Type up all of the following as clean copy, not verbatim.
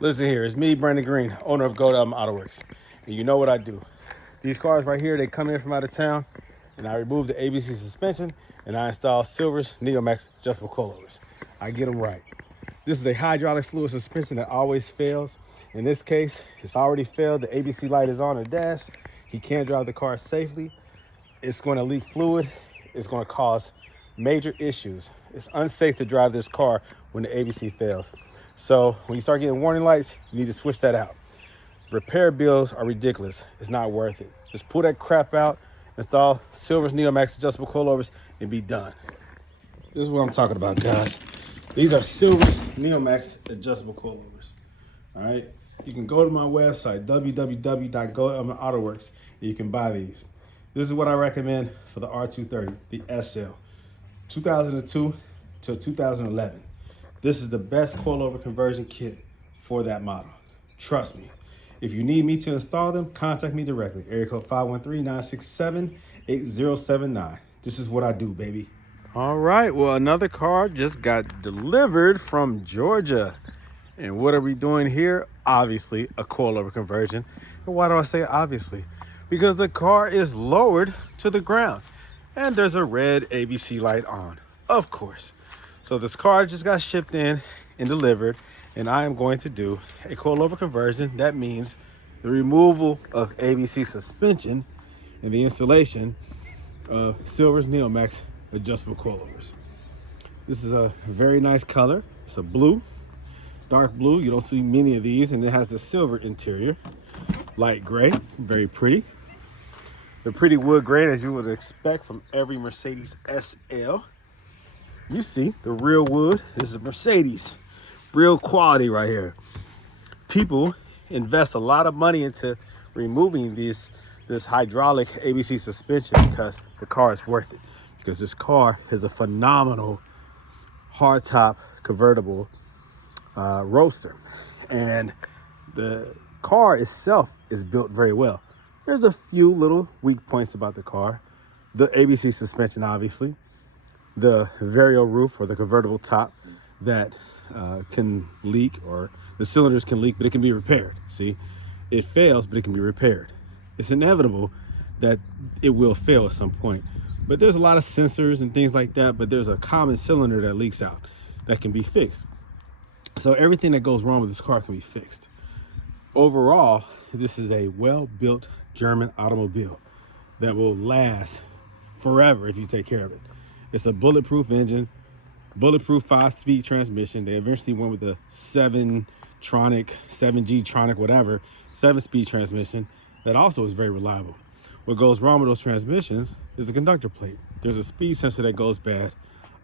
Listen here, it's me, Brandon Green, owner of Gold Element Autoworks. And you know what I do. These cars right here, they come in from out of town, and I remove the ABC suspension, and I install Silver's Neomax adjustable coilovers. I get them right. This is a hydraulic fluid suspension that always fails. In this case, it's already failed. The ABC light is on the dash. He can't drive the car safely. It's going to leak fluid. It's going to cause major issues. It's unsafe to drive this car when the ABC fails. So when you start getting warning lights, you need to switch that out. Repair bills are ridiculous. It's not worth it. Just pull that crap out, install Silver's Neomax adjustable coilovers, and be done. This is what I'm talking about, guys. These are Silver's Neomax adjustable coilovers. All right. You can go to my website, www.goldelementautoworks, and you can buy these. This is what I recommend for the R230, the SL, 2002 to 2011. This is the best coilover conversion kit for that model. Trust me. If you need me to install them, contact me directly. Area code 513-967-8079. This is what I do, baby. All right, well, another car just got delivered from Georgia. And what are we doing here? Obviously, a coilover conversion. And why do I say obviously? Because the car is lowered to the ground and there's a red ABC light on, of course. So this car just got shipped in and delivered, and I am going to do a coilover conversion. That means the removal of ABC suspension and the installation of Silver's Neomax adjustable coilovers. This is a very nice color. It's a blue, dark blue. You don't see many of these, and it has the silver interior. Light gray, very pretty. The pretty wood grain as you would expect from every Mercedes SL. You see the real wood. This is Mercedes, real quality right here. People invest a lot of money into removing this hydraulic ABC suspension because the car is worth it. Because this car is a phenomenal hardtop convertible roadster, and the car itself is built very well. There's a few little weak points about the car. The ABC suspension, obviously. The vario roof or the convertible top that can leak, or the cylinders can leak, but it can be repaired. See, it fails, but it can be repaired. It's inevitable that it will fail at some point, but there's a lot of sensors and things like that, but there's a common cylinder that leaks out that can be fixed. So everything that goes wrong with this car can be fixed. Overall, this is a well-built German automobile that will last forever if you take care of it. It's a bulletproof engine, bulletproof 5-speed transmission. They eventually went with the 7G Tronic, whatever, 7-speed transmission that also is very reliable. What goes wrong with those transmissions is the conductor plate. There's a speed sensor that goes bad,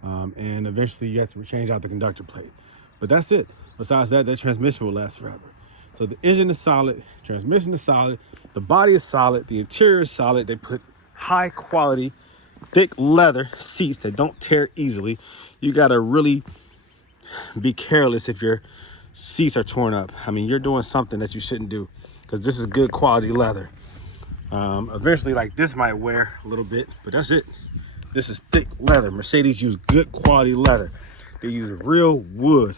and eventually you have to change out the conductor plate. But that's it. Besides that, that transmission will last forever. So the engine is solid, transmission is solid, the body is solid, the interior is solid. They put high quality, thick leather seats that don't tear easily. You gotta really be careless if your seats are torn up. I mean, you're doing something that you shouldn't do, because this is good quality leather. Eventually, like this might wear a little bit, but that's it. This is thick leather. Mercedes use good quality leather. They use real wood,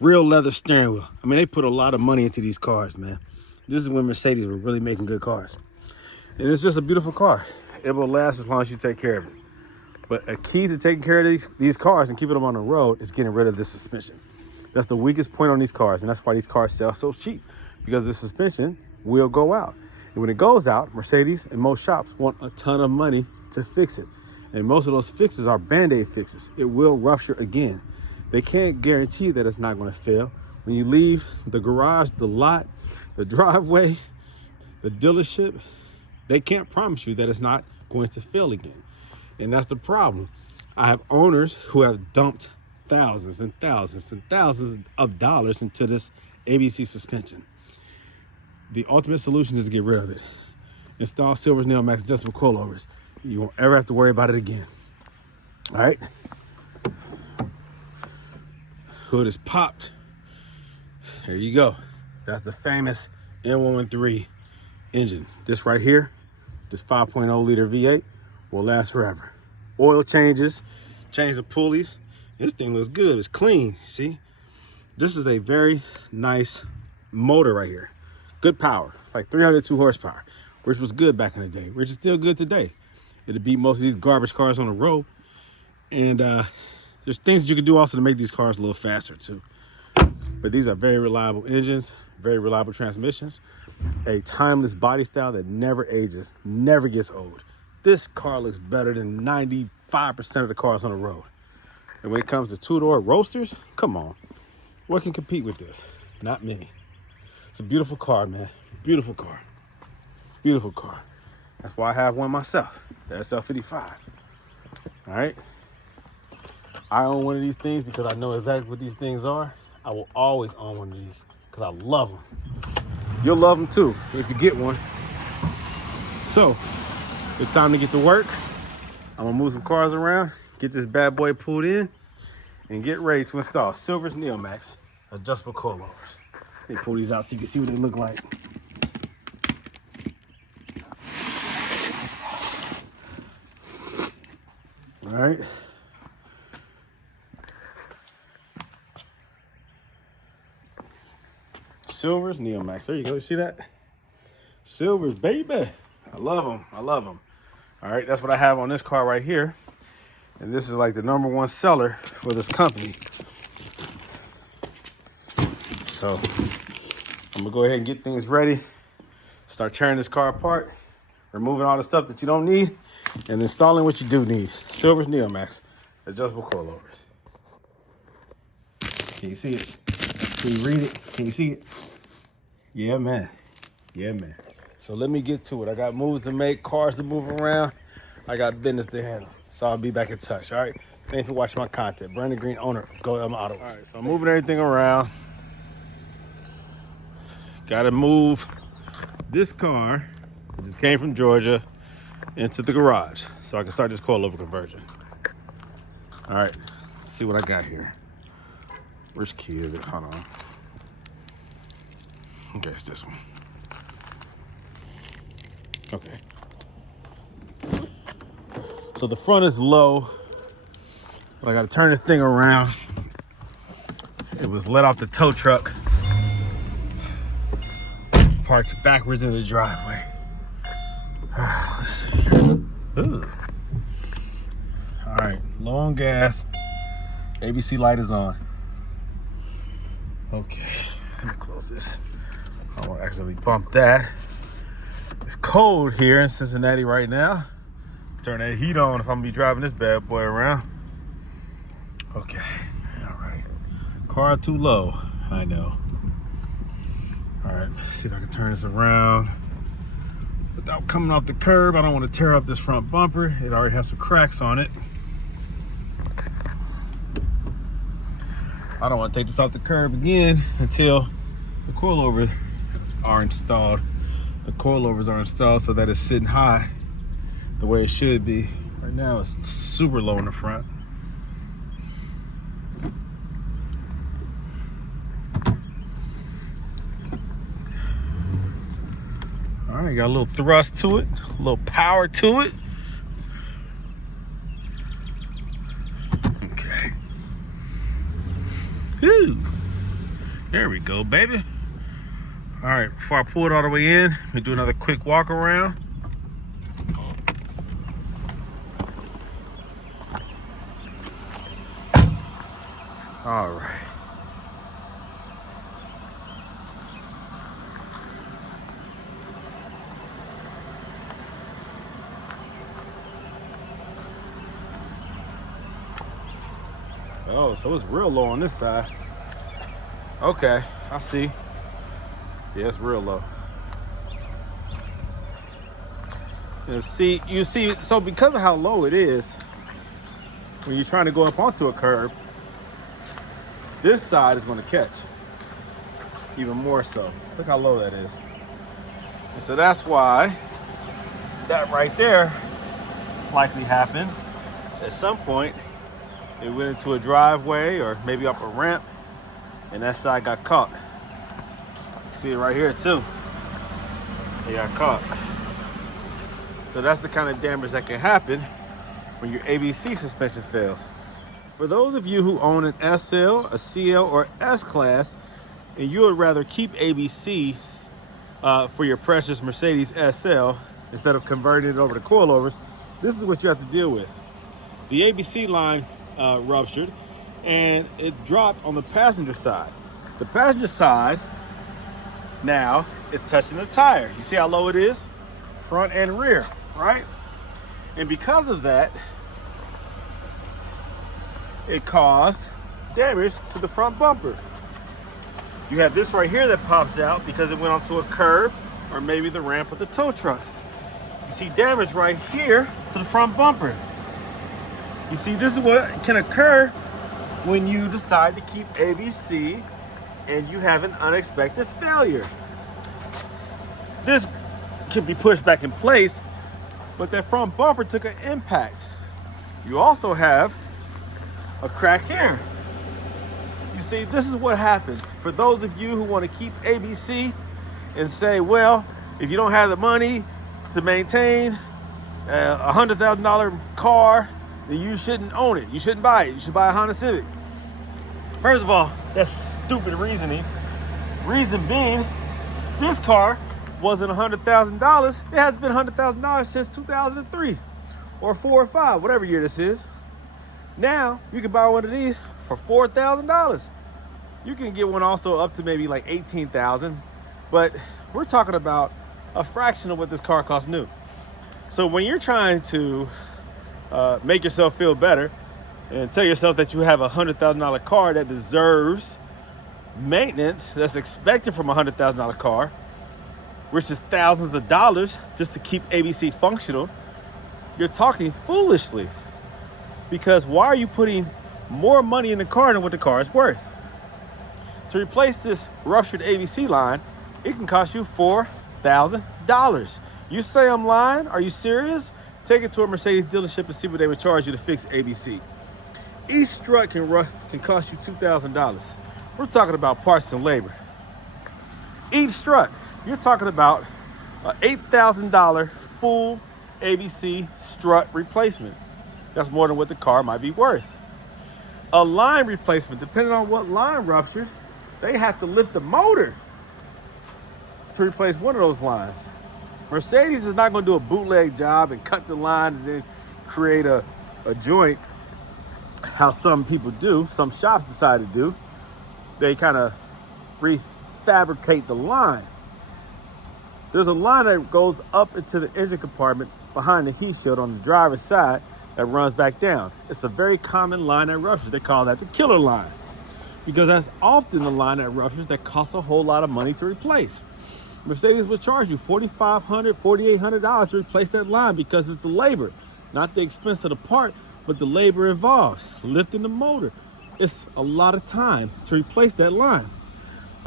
real leather steering wheel. I mean, they put a lot of money into these cars, man. This is when Mercedes were really making good cars. And it's just a beautiful car. It will last as long as you take care of it. But a key to taking care of these cars and keeping them on the road is getting rid of the suspension. That's the weakest point on these cars, and that's why these cars sell so cheap, because the suspension will go out. And when it goes out, Mercedes and most shops want a ton of money to fix it. And most of those fixes are Band-Aid fixes. It will rupture again. They can't guarantee that it's not going to fail. When you leave the garage, the lot, the driveway, the dealership, they can't promise you that it's not going to fail again. And that's the problem. I have owners who have dumped thousands and thousands and thousands of dollars into this ABC suspension. The ultimate solution is to get rid of it. Install Silver's Neomax adjustable coilovers. You won't ever have to worry about it again. All right. Hood is popped. There you go. That's the famous N113 engine. This right here, this 5.0 liter V8 will last forever. Oil changes, change the pulleys. This thing looks good. It's clean. See, This is a very nice motor right here. Good power, like 302 horsepower, which was good back in the day, which is still good today. It'll beat most of these garbage cars on the road. And there's things that you can do also to make these cars a little faster too. But these are very reliable engines, very reliable transmissions, a timeless body style that never ages, never gets old. This car looks better than 95% of the cars on the road. And when it comes to two-door roadsters, come on. What can compete with this? Not many. It's a beautiful car, man. Beautiful car. Beautiful car. That's why I have one myself, the SL500. All right? I own one of these things because I know exactly what these things are. I will always own one of these because I love them. You'll love them too if you get one. So, it's time to get to work. I'm gonna move some cars around, get this bad boy pulled in, and get ready to install Silver's Neomax adjustable coilovers. Let me pull these out so you can see what they look like. All right. Silver's Neomax. There you go. You see that? Silver's, baby. I love them. I love them. All right. That's what I have on this car right here. And this is like the #1 seller for this company. So I'm going to go ahead and get things ready. Start tearing this car apart. Removing all the stuff that you don't need. And installing what you do need. Silver's Neomax adjustable coilovers. Can you see it? Can you read it? Can you see it? Yeah, man. Yeah, man. So let me get to it. I got moves to make, cars to move around. I got business to handle. So I'll be back in touch, all right? Thanks for watching my content. Brandon Green, owner, Gold Element Autoworks. All right, so I'm moving everything around. Got to move this car, which just came from Georgia, into the garage so I can start this coilover conversion. All right, let's see what I got here. Which key is it? Hold on. Okay, it's this one. Okay. So the front is low, but I gotta turn this thing around. It was let off the tow truck, parked backwards in the driveway. Let's see here. Ooh. All right, low on gas. ABC light is on. Okay, let me close this. I don't want to accidentally bump that. It's cold here in Cincinnati right now. Turn that heat on if I'm gonna be driving this bad boy around. Okay, all right. Car too low, I know. All right, let's see if I can turn this around without coming off the curb. I don't want to tear up this front bumper. It already has some cracks on it. I don't want to take this off the curb again until the coilovers are installed. The coilovers are installed so that it's sitting high the way it should be. Right now it's super low in the front. All right, got a little thrust to it, a little power to it. Okay. Whew. There we go, baby. All right, before I pull it all the way in, let me do another quick walk around. All right. Oh, so it's real low on this side. Okay, I see. Yeah, it's real low. And you see, so because of how low it is, when you're trying to go up onto a curb, this side is going to catch even more so. Look how low that is. And so that's why that right there likely happened. At some point, it went into a driveway or maybe up a ramp, and that side got caught. You see it right here too. It got caught. So that's the kind of damage that can happen when your ABC suspension fails. For those of you who own an SL, a CL, or S-Class, and you would rather keep ABC for your precious Mercedes SL instead of converting it over to coilovers, this is what you have to deal with. The ABC line ruptured, and it dropped on the passenger side. The passenger side now is touching the tire. You see how low it is? Front and rear, right? And because of that, it caused damage to the front bumper. You have this right here that popped out because it went onto a curb or maybe the ramp of the tow truck. You see damage right here to the front bumper. You see, this is what can occur when you decide to keep ABC and you have an unexpected failure. This can be pushed back in place, but that front bumper took an impact. You also have a crack here. You see, this is what happens. For those of you who want to keep ABC and say, well, if you don't have the money to maintain a $100,000 car, then you shouldn't own it. You shouldn't buy it. You should buy a Honda Civic. First of all, that's stupid reasoning. Reason being, this car wasn't $100,000. It has been $100,000 since 2003 or 4 or 5, whatever year this is. Now you can buy one of these for $4,000. You can get one also up to maybe like $18,000, but we're talking about a fraction of what this car costs new. So when you're trying to make yourself feel better and tell yourself that you have a $100,000 car that deserves maintenance that's expected from a $100,000 car, which is thousands of dollars just to keep ABC functional, you're talking foolishly. Because why are you putting more money in the car than what the car is worth? To replace this ruptured ABC line, it can cost you $4,000. You say I'm lying? Are you serious? Take it to a Mercedes dealership and see what they would charge you to fix ABC. Each strut can cost you $2,000. We're talking about parts and labor. Each strut, you're talking about an $8,000 full ABC strut replacement. That's more than what the car might be worth. A line replacement, depending on what line ruptured, they have to lift the motor to replace one of those lines. Mercedes is not going to do a bootleg job and cut the line and then create a joint, how some people do, some shops decide to do. They kind of refabricate the line. There's a line that goes up into the engine compartment behind the heat shield on the driver's side that runs back down. It's a very common line that ruptures. They call that the killer line because that's often the line that ruptures that costs a whole lot of money to replace. Mercedes will charge you $4,500, $4,800 to replace that line because it's the labor, not the expense of the part, but the labor involved, lifting the motor. It's a lot of time to replace that line.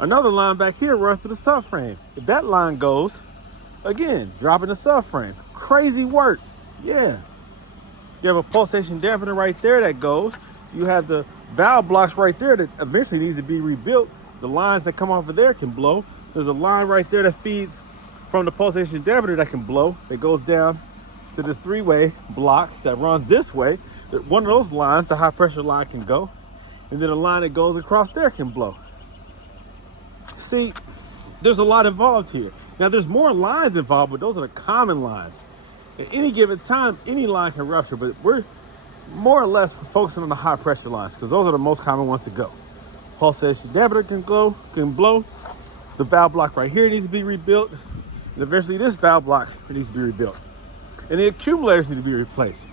Another line back here runs to the subframe. If that line goes, again, dropping the subframe. Crazy work, yeah. You have a pulsation dampener right there that goes. You have the valve blocks right there that eventually needs to be rebuilt. The lines that come off of there can blow. There's a line right there that feeds from the pulsation dampener that can blow. That goes down to this three-way block that runs this way. One of those lines, the high pressure line, can go. And then a line that goes across there can blow. See, there's a lot involved here. Now there's more lines involved, but those are the common lines. At any given time, any line can rupture, but we're more or less focusing on the high pressure lines because those are the most common ones to go. Pulsation dampener can blow. The valve block right here needs to be rebuilt. And eventually this valve block needs to be rebuilt. And the accumulators need to be replaced.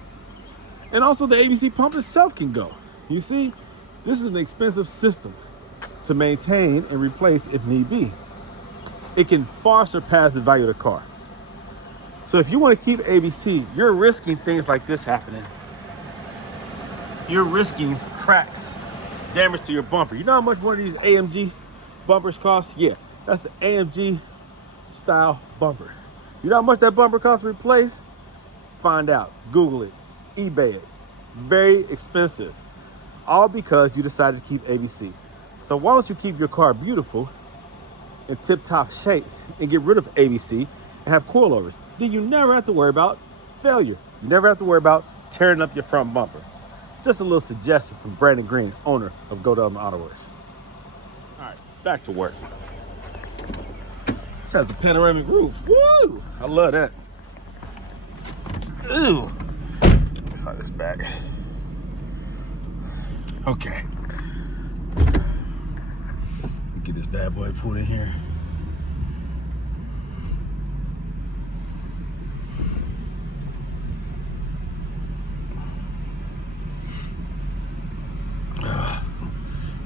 And also the ABC pump itself can go. You see, this is an expensive system to maintain and replace if need be. It can far surpass the value of the car. So if you want to keep ABC, you're risking things like this happening. You're risking cracks, damage to your bumper. You know how much one of these AMG bumpers cost? Yeah, that's the AMG style bumper. You know how much that bumper costs to replace? Find out, Google it, eBay it. Very expensive, all because you decided to keep ABC. So why don't you keep your car beautiful in tip-top shape and get rid of ABC and have coilovers? Then you never have to worry about failure. You never have to worry about tearing up your front bumper. Just a little suggestion from Brandon Green, owner of Gold Element Autoworks. All right, back to work. This has the panoramic roof. Woo! I love that. Ooh. Let's hide this back. Okay. Get this bad boy pulled in here.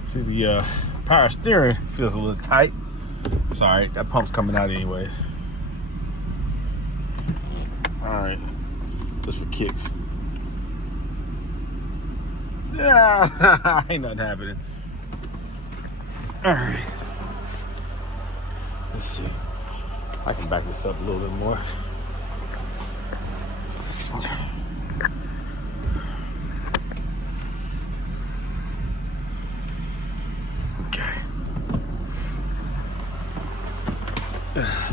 See, the power steering feels a little tight. It's all right, that pump's coming out anyways. All right, just for kicks. Yeah, ain't nothing happening. All right, let's see. I can back this up a little bit more.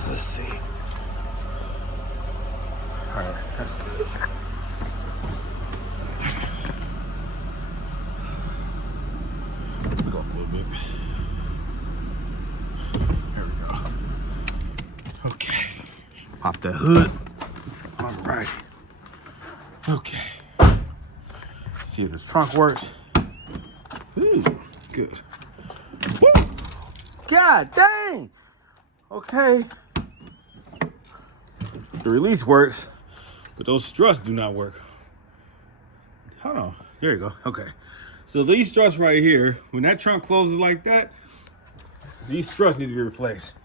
Let's see. All right, that's good. Let's go up a little bit. There we go. Okay. Pop that hood. All right. Okay. See if this trunk works. Ooh, good. Woo! God dang! Okay. The release works, but those struts do not work. Hold on. There you go. Okay. So these struts right here, when that trunk closes like that, these struts need to be replaced.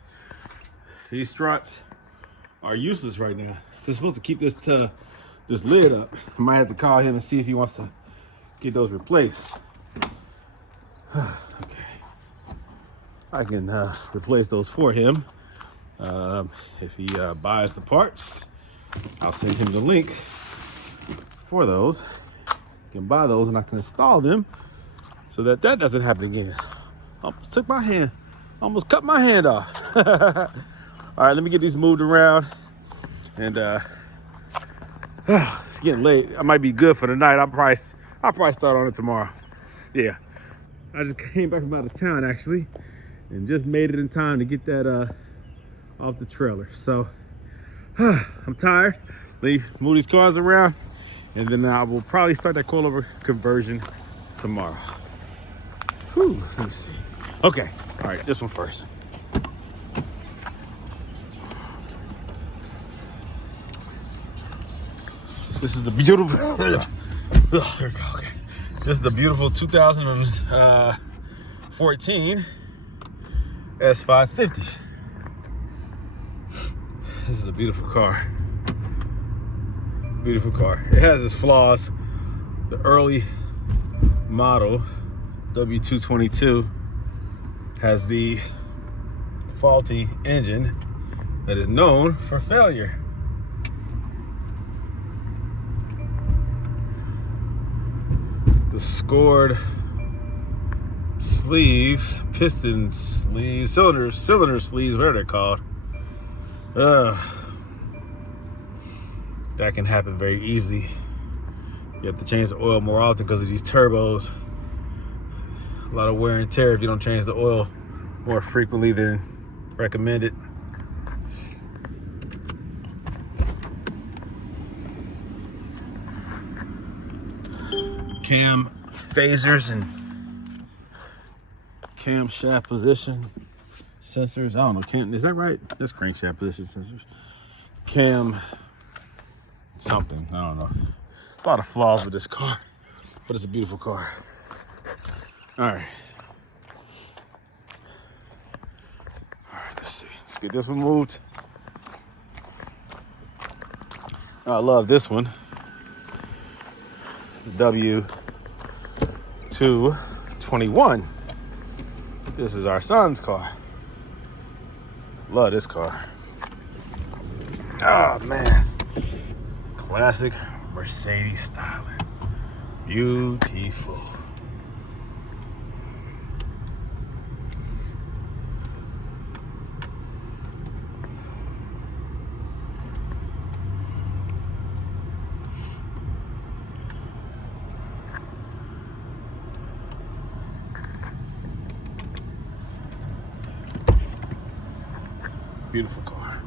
These struts are useless right now. They're supposed to keep this lid up. I might have to call him and see if he wants to get those replaced. Okay. I can replace those for him. If he buys the parts, I'll send him the link for those. You can buy those and I can install them so that doesn't happen again. Almost took my hand, almost cut my hand off. All right, let me get these moved around. And it's getting late. I might be good for the night. I'll probably start on it tomorrow. Yeah, I just came back from out of town actually, and just made it in time to get that off the trailer. So I'm tired. Let me move these cars around, and then I will probably start that coilover conversion tomorrow. Whew, let me see. Okay, all right, this one first. This is the beautiful, here we go, okay. This is the beautiful 2014 S550. This is a beautiful car. Beautiful car. It has its flaws. The early model W222 has the faulty engine that is known for failure. The scored sleeves, piston sleeves, cylinder sleeves, whatever they're called. That can happen very easily. You have to change the oil more often because of these turbos. A lot of wear and tear if you don't change the oil more frequently than recommended. Cam phasers and camshaft position sensors. I don't know, is that right? That's crankshaft position sensors. Cam something, I don't know. There's a lot of flaws with this car, but it's a beautiful car. All right, let's see. Let's get this one moved. I love this one. The W221. This is our son's car. Love this car. Oh man. Classic Mercedes styling. Beautiful. Beautiful car.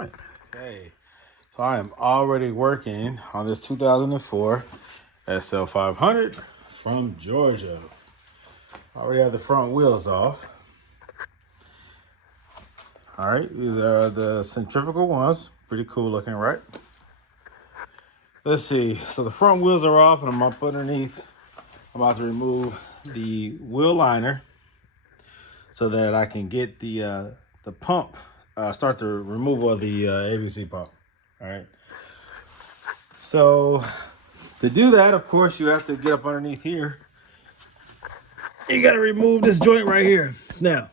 Okay, so I am already working on this 2004 SL500 from Georgia. I already have the front wheels off. All right, these are the centrifugal ones. Pretty cool looking, right? Let's see. So the front wheels are off, and I'm up underneath. I'm about to remove the wheel liner so that I can get the pump, start the removal of the ABC pump. All right. So to do that, of course, you have to get up underneath here. You got to remove this joint right here. Now,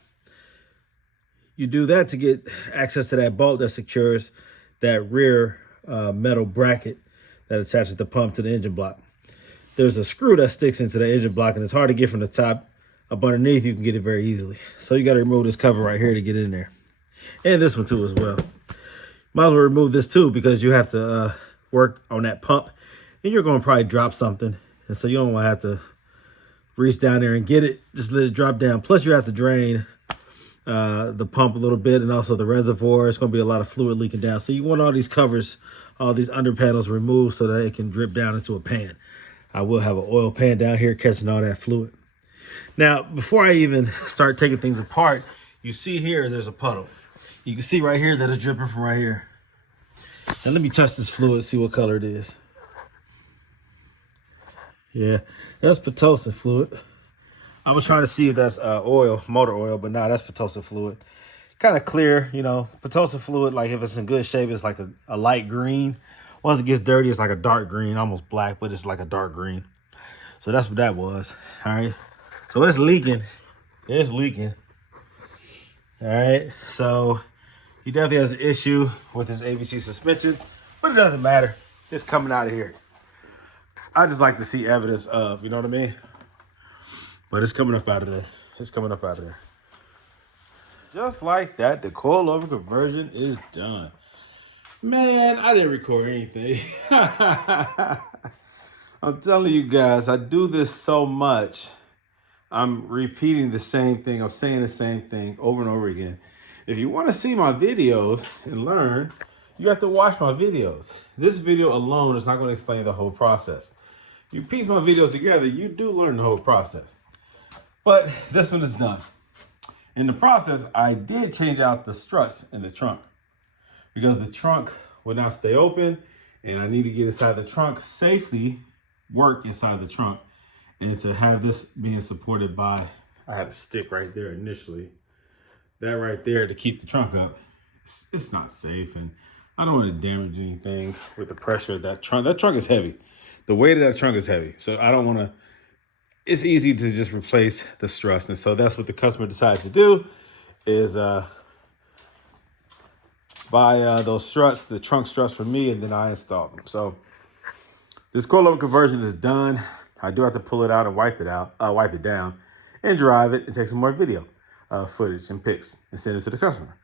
you do that to get access to that bolt that secures that rear metal bracket that attaches the pump to the engine block. There's a screw that sticks into the engine block, and it's hard to get from the top up underneath. You can get it very easily. So you got to remove this cover right here to get in there. And this one too as well. Might as well remove this too, because you have to work on that pump, and you're going to probably drop something. And so you don't want to have to reach down there and get it. Just let it drop down. Plus you have to drain the pump a little bit, and also the reservoir. It's going to be a lot of fluid leaking down. So you want all these covers, all these under panels removed so that it can drip down into a pan. I will have an oil pan down here catching all that fluid. Now, before I even start taking things apart, you see here there's a puddle. You can see right here that it's dripping from right here. Now let me touch this fluid, see what color it is. Yeah, that's Pitocin fluid. I was trying to see if that's oil, motor oil, but nah, that's Pitocin fluid. Kind of clear, you know. Pitocin fluid, like if it's in good shape, it's like a light green. Once it gets dirty, it's like a dark green, almost black, but it's like a dark green. So that's what that was. All right. So it's leaking. It's leaking. All right. So he definitely has an issue with his ABC suspension, but it doesn't matter. It's coming out of here. I just like to see evidence of, you know what I mean? But it's coming up out of there. It's coming up out of there. Just like that, the coilover conversion is done. Man, I didn't record anything. I'm telling you guys, I do this so much. I'm repeating the same thing. I'm saying the same thing over and over again. If you want to see my videos and learn, you have to watch my videos. This video alone is not going to explain the whole process. You piece my videos together, you do learn the whole process. But this one is done. In the process, I did change out the struts in the trunk because the trunk would not stay open, and I need to get inside the trunk safely, work inside the trunk, and to have this being supported by, I had a stick right there initially, that right there to keep the trunk up. It's not safe, and I don't want to damage anything with the pressure of that trunk. That trunk is heavy. The weight of that trunk is heavy, so I don't want to. It's easy to just replace the struts. And so that's what the customer decides to do is buy those struts, the trunk struts for me, and then I install them. So this coilover conversion is done. I do have to pull it out and wipe it down and drive it and take some more video footage and pics and send it to the customer.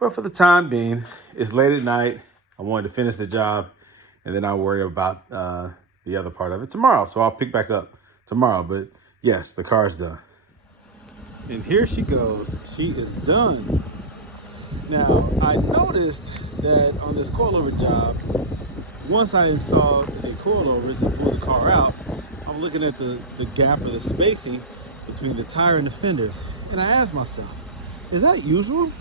But for the time being, it's late at night. I wanted to finish the job, and then I'll worry about the other part of it tomorrow. So I'll pick back up tomorrow, but yes, the car's done. And here she goes. She is done. Now, I noticed that on this coilover job, once I installed the coilovers and pulled the car out, I'm looking at the gap or the spacing between the tire and the fenders. And I asked myself, is that usual?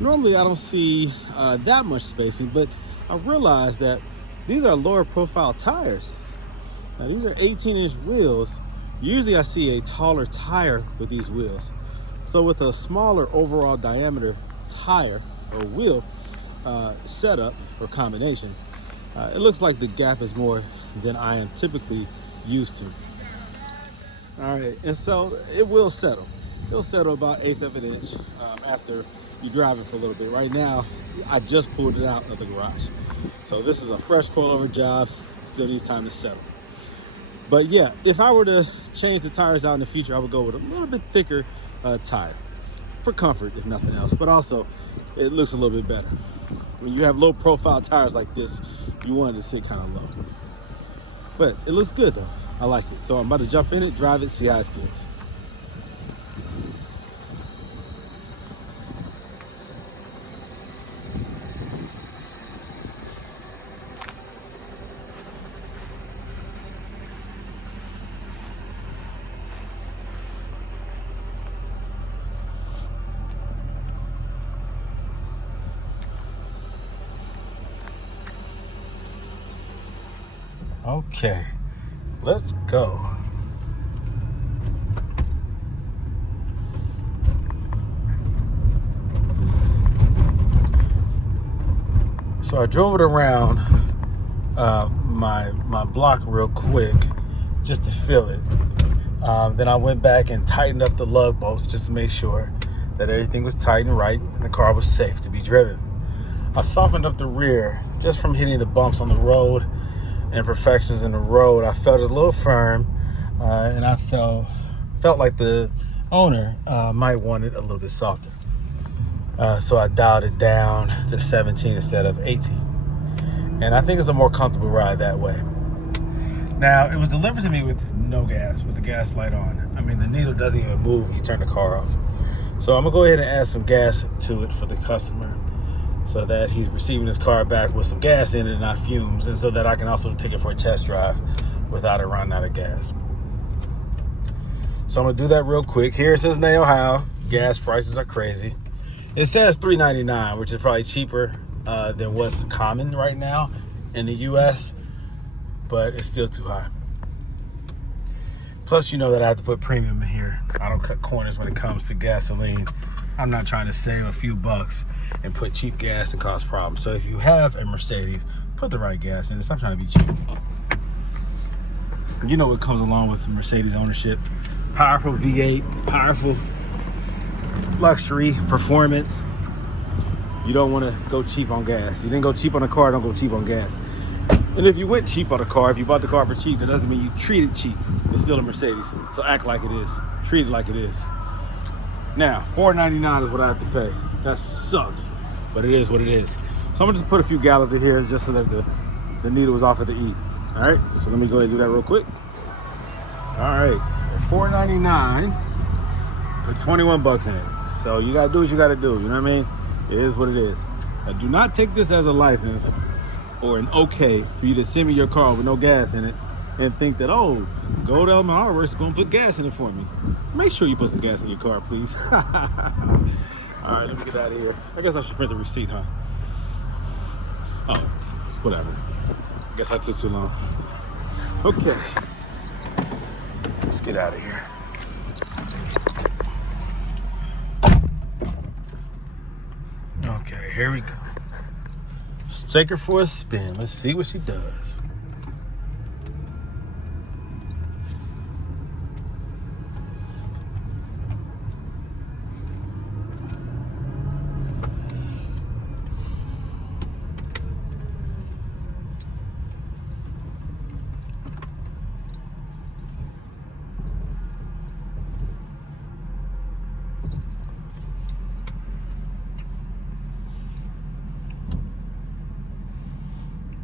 Normally, I don't see that much spacing, but I realized that these are lower profile tires. Now these are 18-inch wheels. Usually I see a taller tire with these wheels. So with a smaller overall diameter tire or wheel setup or combination, it looks like the gap is more than I am typically used to. All right, and so it will settle. It'll settle about 1/8 of an inch after you drive it for a little bit. Right now, I just pulled it out of the garage. So this is a fresh coilover job. It still needs time to settle. But yeah, if I were to change the tires out in the future, I would go with a little bit thicker tire for comfort, if nothing else. But also, it looks a little bit better. when you have low profile tires like this, you want it to sit kind of low. But it looks good though. I like it. So I'm about to jump in it, drive it, see how it feels. Okay, let's go. So I drove it around my block real quick just to feel it. Then I went back and tightened up the lug bolts just to make sure that everything was tight and right and the car was safe to be driven. I softened up the rear just from hitting the bumps on the road and imperfections in the road. I felt it a little firm, and I felt like the owner might want it a little bit softer. So I dialed it down to 17 instead of 18. And I think it's a more comfortable ride that way. Now, it was delivered to me with no gas, with the gas light on. I mean, the needle doesn't even move when you turn the car off. So I'm gonna go ahead and add some gas to it for the customer so that he's receiving his car back with some gas in it and not fumes, and so that I can also take it for a test drive without it running out of gas. So I'm gonna do that real quick. Here it says Neo How. Gas prices are crazy. It says $3.99, which is probably cheaper than what's common right now in the US, but it's still too high. Plus, you know that I have to put premium in here. I don't cut corners when it comes to gasoline. I'm not trying to save a few bucks and put cheap gas and cause problems. So if you have a Mercedes, put the right gas in it. Stop trying to be cheap. You know what comes along with Mercedes ownership. Powerful V8, powerful luxury, performance. You don't want to go cheap on gas. You didn't go cheap on a car, don't go cheap on gas. And if you went cheap on a car, if you bought the car for cheap, that doesn't mean you treat it cheap. It's still a Mercedes. So act like it is. Treat it like it is. Now, $4.99 is what I have to pay. That sucks, but it is what it is. So I'm gonna just put a few gallons in here just so that the needle was off at the E. All right, so let me go ahead and do that real quick. All right, $4.99, put 21 bucks in it. So you gotta do what you gotta do, you know what I mean? It is what it is. Now, do not take this as a license or an okay for you to send me your car with no gas in it and think that, oh, Gold Element Autoworks is gonna put gas in it for me. Make sure you put some gas in your car, please. All right, let me get out of here. I guess I should print the receipt, huh? Oh, whatever. I guess I took too long. Okay, let's get out of here. Okay, here we go. Let's take her for a spin. Let's see what she does.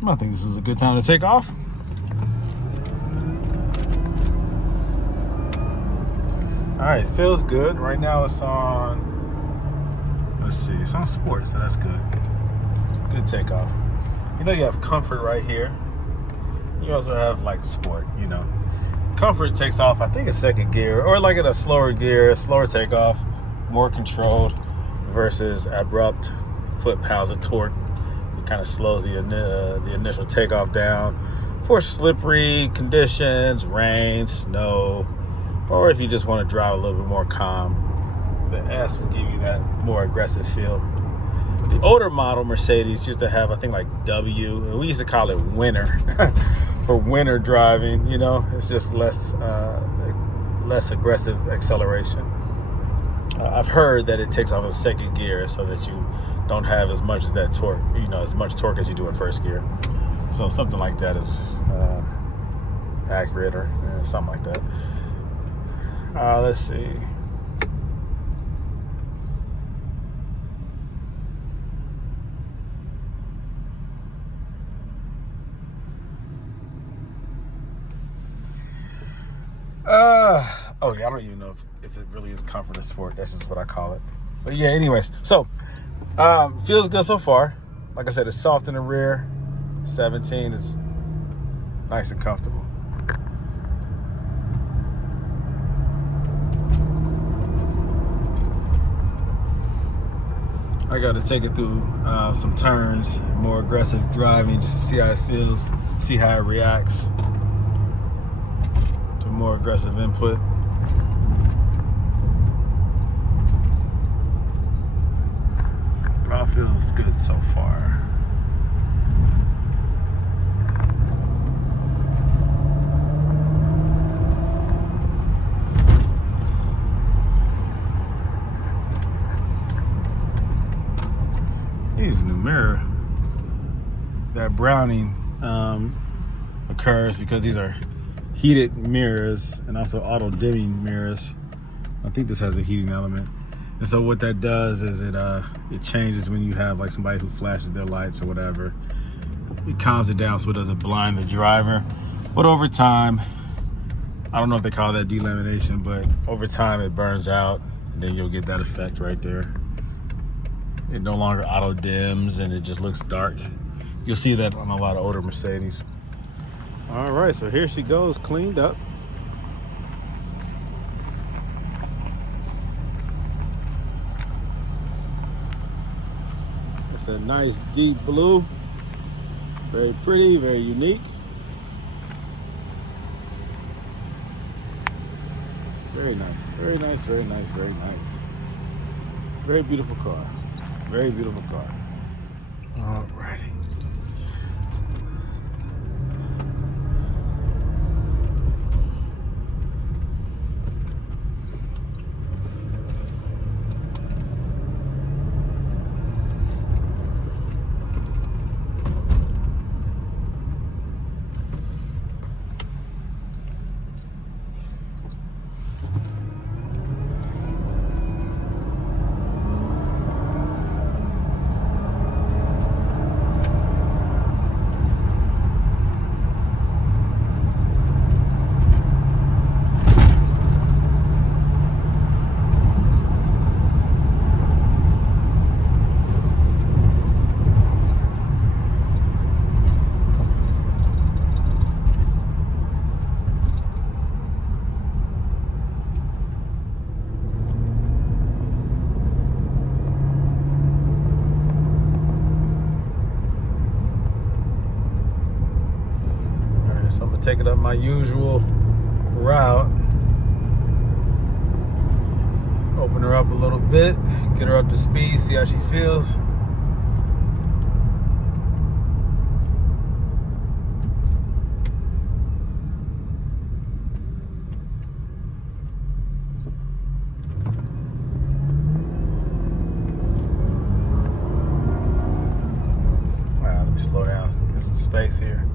I think this is a good time to take off. All right, feels good. Right now it's on, let's see, it's on sport, so that's good. Good takeoff. You know you have comfort right here. You also have like sport, you know. Comfort takes off, I think it's second gear, or like at a slower gear, slower takeoff, more controlled versus abrupt foot-pounds of torque. Kind of slows the initial takeoff down for slippery conditions, rain, snow, or if you just want to drive a little bit more calm. The S will give you that more aggressive feel. The older model Mercedes used to have, I think, like W. We used to call it winter for winter driving. You know, it's just less aggressive acceleration. I've heard that it takes off in second gear so that you don't have as much as that torque, you know, as much torque as you do in first gear. So something like that is accurate or something like that. Let's see. Oh yeah, I don't even know if it really is comfort and sport. That's just what I call it. But yeah, anyways, so feels good so far. Like I said, it's soft in the rear. 17 is nice and comfortable. I got to take it through some turns, more aggressive driving, just to see how it feels, see how it reacts to more aggressive input. But all feels good so far. Needs a new mirror. That browning occurs because these are heated mirrors and also auto dimming mirrors. I think this has a heating element, and so what that does is it changes when you have like somebody who flashes their lights or whatever. It calms it down so it doesn't blind the driver. But over time, I don't know if they call that delamination, but over time it burns out, and then you'll get that effect right there. It no longer auto dims and it just looks dark. You'll see that on a lot of older Mercedes. All right, so here she goes, cleaned up. It's a nice deep blue. Very pretty, very unique. Very nice, very nice, very nice, very nice. Very beautiful car. Very beautiful car. Alrighty. So I'm gonna take it up my usual route. Open her up a little bit, get her up to speed, see how she feels. All right, let me slow down, get some space here.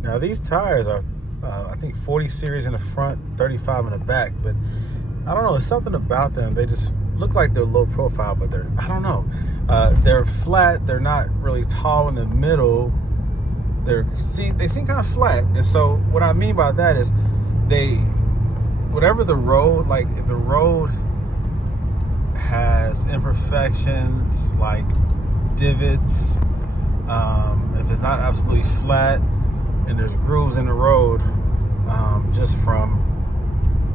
Now these tires are, I think 40 series in the front, 35 in the back, but I don't know, it's something about them. They just look like they're low profile, but I don't know. They're flat, they're not really tall in the middle. They seem kind of flat. And so what I mean by that is whatever the road, like if the road has imperfections, like divots, if it's not absolutely flat, and there's grooves in the road, just from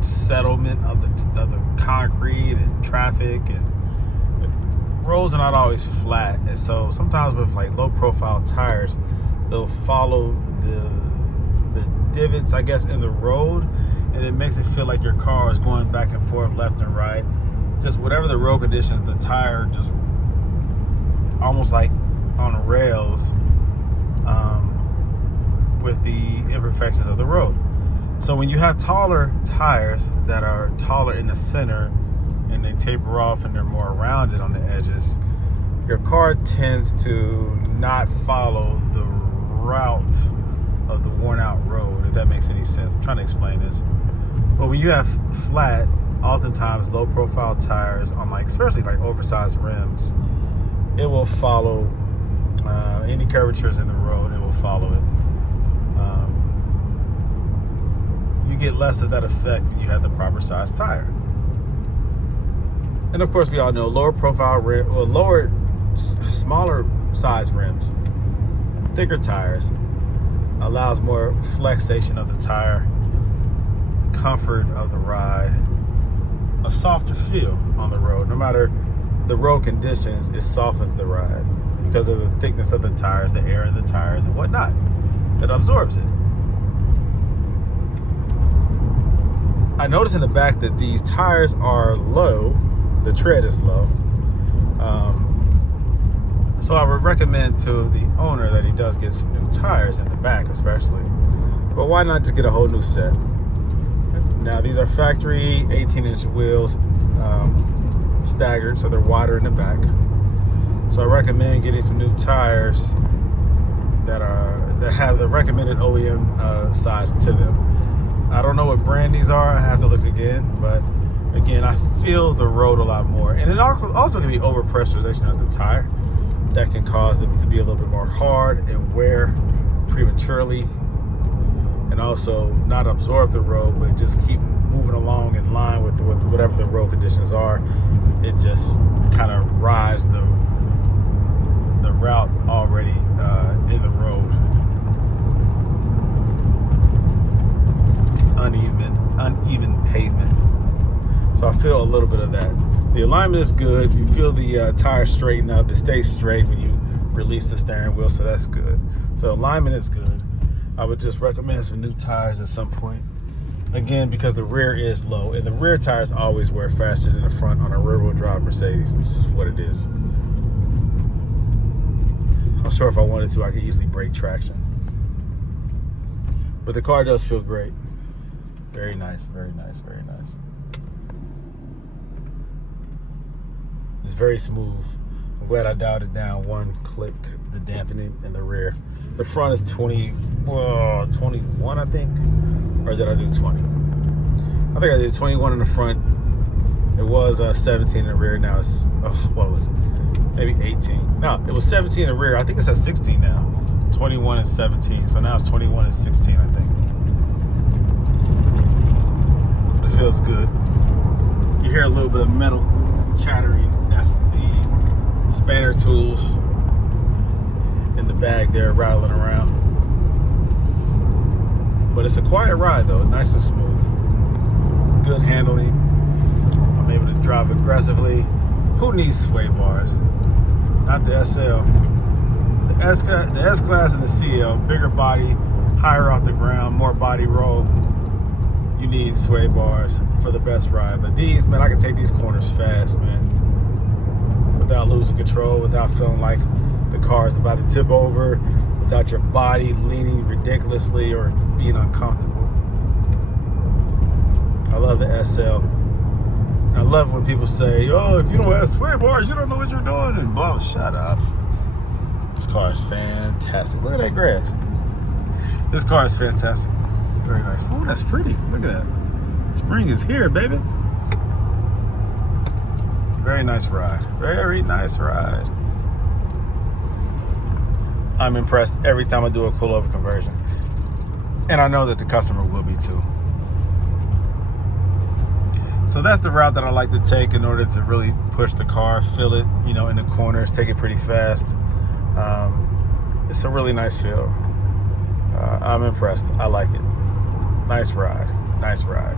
settlement of the concrete and traffic, and the roads are not always flat. And so sometimes with like low profile tires, they'll follow the divots, I guess, in the road, and it makes it feel like your car is going back and forth, left and right. Just whatever the road conditions, the tire just almost like on rails, with the imperfections of the road. So when you have taller tires that are taller in the center and they taper off and they're more rounded on the edges, your car tends to not follow the route of the worn out road, if that makes any sense. I'm trying to explain this. But when you have flat, oftentimes low profile tires on like, especially like oversized rims, it will follow any curvatures in the road, it will follow it. you get less of that effect when you have the proper size tire. And of course, we all know lower profile rim, or smaller size rims, thicker tires, allows more flexation of the tire, comfort of the ride, a softer feel on the road. No matter the road conditions, it softens the ride because of the thickness of the tires, the air in the tires and whatnot that absorbs it. I noticed in the back that these tires are low, the tread is low. So I would recommend to the owner that he does get some new tires in the back especially. But why not just get a whole new set? Now these are factory 18-inch wheels, staggered, so they're wider in the back. So I recommend getting some new tires that have the recommended OEM size to them. I don't know what brand these are. I have to look again, but again, I feel the road a lot more. And it also can be overpressurization of the tire that can cause them to be a little bit more hard and wear prematurely, and also not absorb the road, but just keep moving along in line with whatever the road conditions are. It just kind of rides the route already in the road. Uneven pavement. So I feel a little bit of that. The alignment is good. You feel the tire straighten up. It stays straight when you release the steering wheel, so that's good. So alignment is good. I would just recommend some new tires at some point. Again, because the rear is low, and the rear tires always wear faster than the front on a rear-wheel drive Mercedes. This is what it is. I'm sure if I wanted to, I could easily break traction. But the car does feel great. Very nice, very nice, very nice. It's very smooth. I'm glad I dialed it down one click, the dampening in the rear. The front is 21, I think. Or did I do 20? I think I did 21 in the front. It was 17 in the rear. Now it's, what was it? Maybe 18. No, it was 17 in the rear. I think it's at 16 now. 21 and 17. So now it's 21 and 16, I think. But it feels good. You hear a little bit of metal chattering. That's the spanner tools in the bag there rattling around. But it's a quiet ride though, nice and smooth. Good handling. I'm able to drive aggressively. Who needs sway bars? Not the SL. The S-Class and the CL, bigger body, higher off the ground, more body roll. You need sway bars for the best ride. But these, man, I can take these corners fast, man. Without losing control, without feeling like the car is about to tip over, without your body leaning ridiculously or being uncomfortable. I love the SL. I love when people say, oh, if you don't have sway bars, you don't know what you're doing, and blah, shut up. This car is fantastic. Look at that grass. This car is fantastic. Very nice. Oh, that's pretty. Look at that. Spring is here, baby. Very nice ride. Very nice ride. I'm impressed every time I do a coilover conversion. And I know that the customer will be too. So that's the route that I like to take in order to really push the car, feel it, you know, in the corners, take it pretty fast. It's a really nice feel. I'm impressed. I like it. Nice ride. Nice ride.